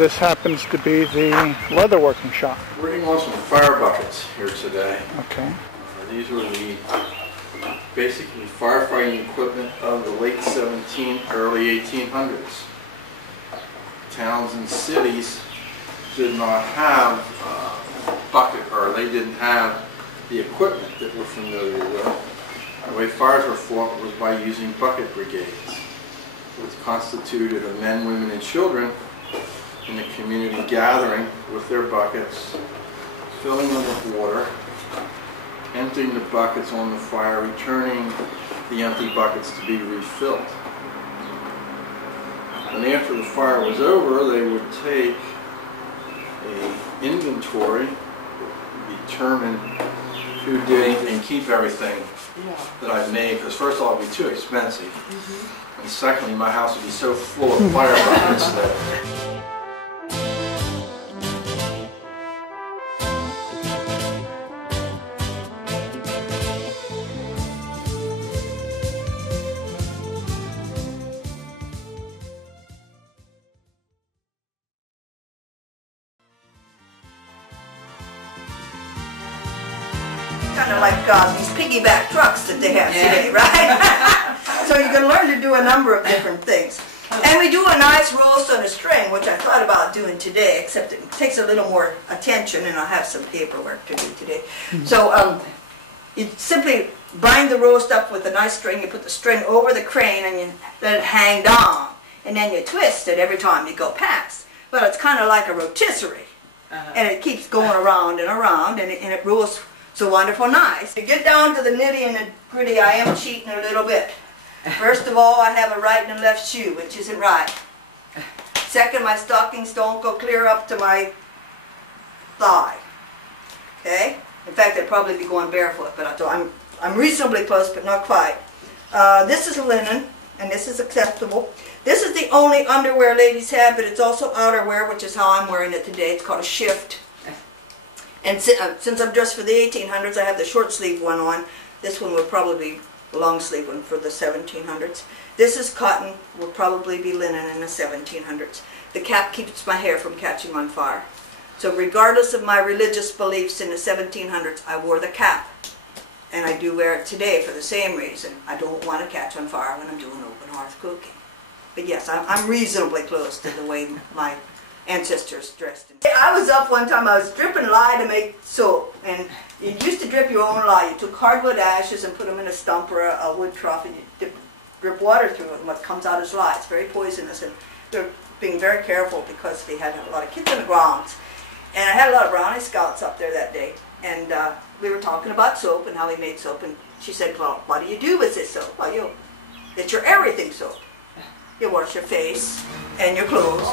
This happens to be the leatherworking shop. Working on some fire buckets here today. Okay. These were the basically firefighting equipment of the late early 1800s. Towns and cities did not have bucket, or they didn't have the equipment that we're familiar with. The way fires were fought was by using bucket brigades, which constituted of men, women, and children in the community gathering with their buckets, filling them with water, emptying the buckets on the fire, returning the empty buckets to be refilled. And after the fire was over, they would take an inventory, determine who did, and keep everything that I've made, because first of all, it would be too expensive, and secondly, my house would be so full of fire buckets that kind of like these piggyback trucks that they have today, right? So you can learn to do a number of different things. And we do a nice roast on a string, which I thought about doing today, except it takes a little more attention, and I'll have some paperwork to do today. So you simply bind the roast up with a nice string. You put the string over the crane, and you let it hang down. And then you twist it every time you go past. Well, it's kind of like a rotisserie. And it keeps going around and around, and it rolls so wonderful nice. To get down to the nitty and the gritty, I am cheating a little bit. First of all, I have a right and a left shoe, which isn't right. Second, my stockings don't go clear up to my thigh. Okay? In fact, I'd probably be going barefoot, but I'm reasonably close, but not quite. This is linen, and this is acceptable. This is the only underwear ladies have, but it's also outerwear, which is how I'm wearing it today. It's called a shift. And since I'm dressed for the 1800s, I have the short sleeve one on. This one will probably be the long sleeve one for the 1700s. This is cotton, will probably be linen in the 1700s. The cap keeps my hair from catching on fire. So regardless of my religious beliefs in the 1700s, I wore the cap. And I do wear it today for the same reason. I don't want to catch on fire when I'm doing open hearth cooking. But yes, I'm reasonably close to the way my ancestors dressed. I was up one time, I was dripping lye to make soap, and you used to drip your own lye. You took hardwood ashes and put them in a stump or a wood trough, and you drip water through it, and what comes out is lye. It's very poisonous, and they're being very careful because they had a lot of kids in the grounds. And I had a lot of brownie scouts up there that day, and we were talking about soap and how we made soap, and she said, well, what do you do with this soap? Well, it's your everything soap. You wash your face and your clothes.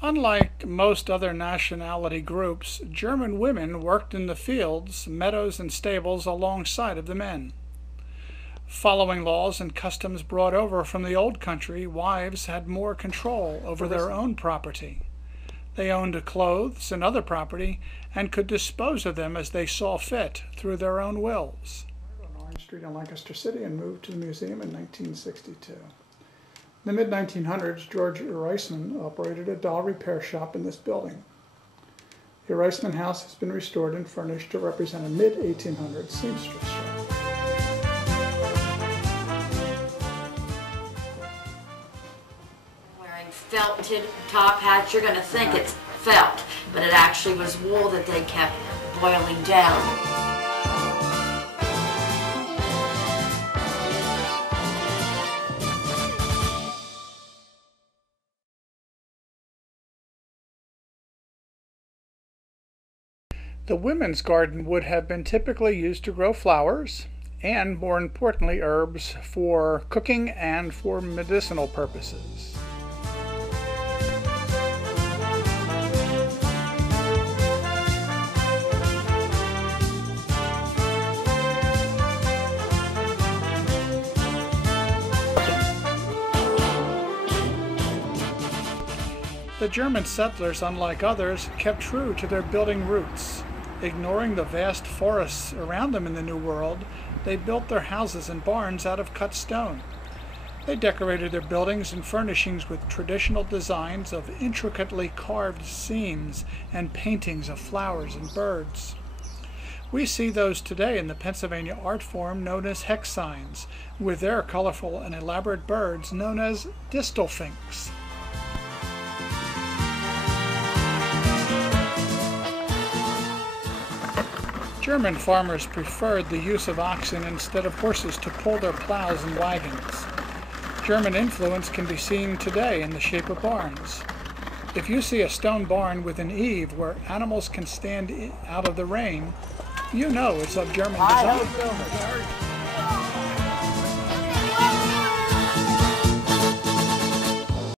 Unlike most other nationality groups, German women worked in the fields, meadows, and stables alongside of the men. Following laws and customs brought over from the old country, wives had more control over their own property. They owned clothes and other property and could dispose of them as they saw fit through their own wills. On Orange Street in Lancaster City and moved to the museum in 1962. In the mid-1900s, George Reisman operated a doll repair shop in this building. The Reisman house has been restored and furnished to represent a mid-1800s seamstress shop. Wearing felted top hats, you're going to think it's felt, but it actually was wool that they kept boiling down. The women's garden would have been typically used to grow flowers and, more importantly, herbs for cooking and for medicinal purposes. The German settlers, unlike others, kept true to their building roots. Ignoring the vast forests around them in the New World, they built their houses and barns out of cut stone. They decorated their buildings and furnishings with traditional designs of intricately carved scenes and paintings of flowers and birds. We see those today in the Pennsylvania art form known as hex signs, with their colorful and elaborate birds known as distelfinks. German farmers preferred the use of oxen instead of horses to pull their plows and wagons. German influence can be seen today in the shape of barns. If you see a stone barn with an eave where animals can stand out of the rain, you know it's of German design.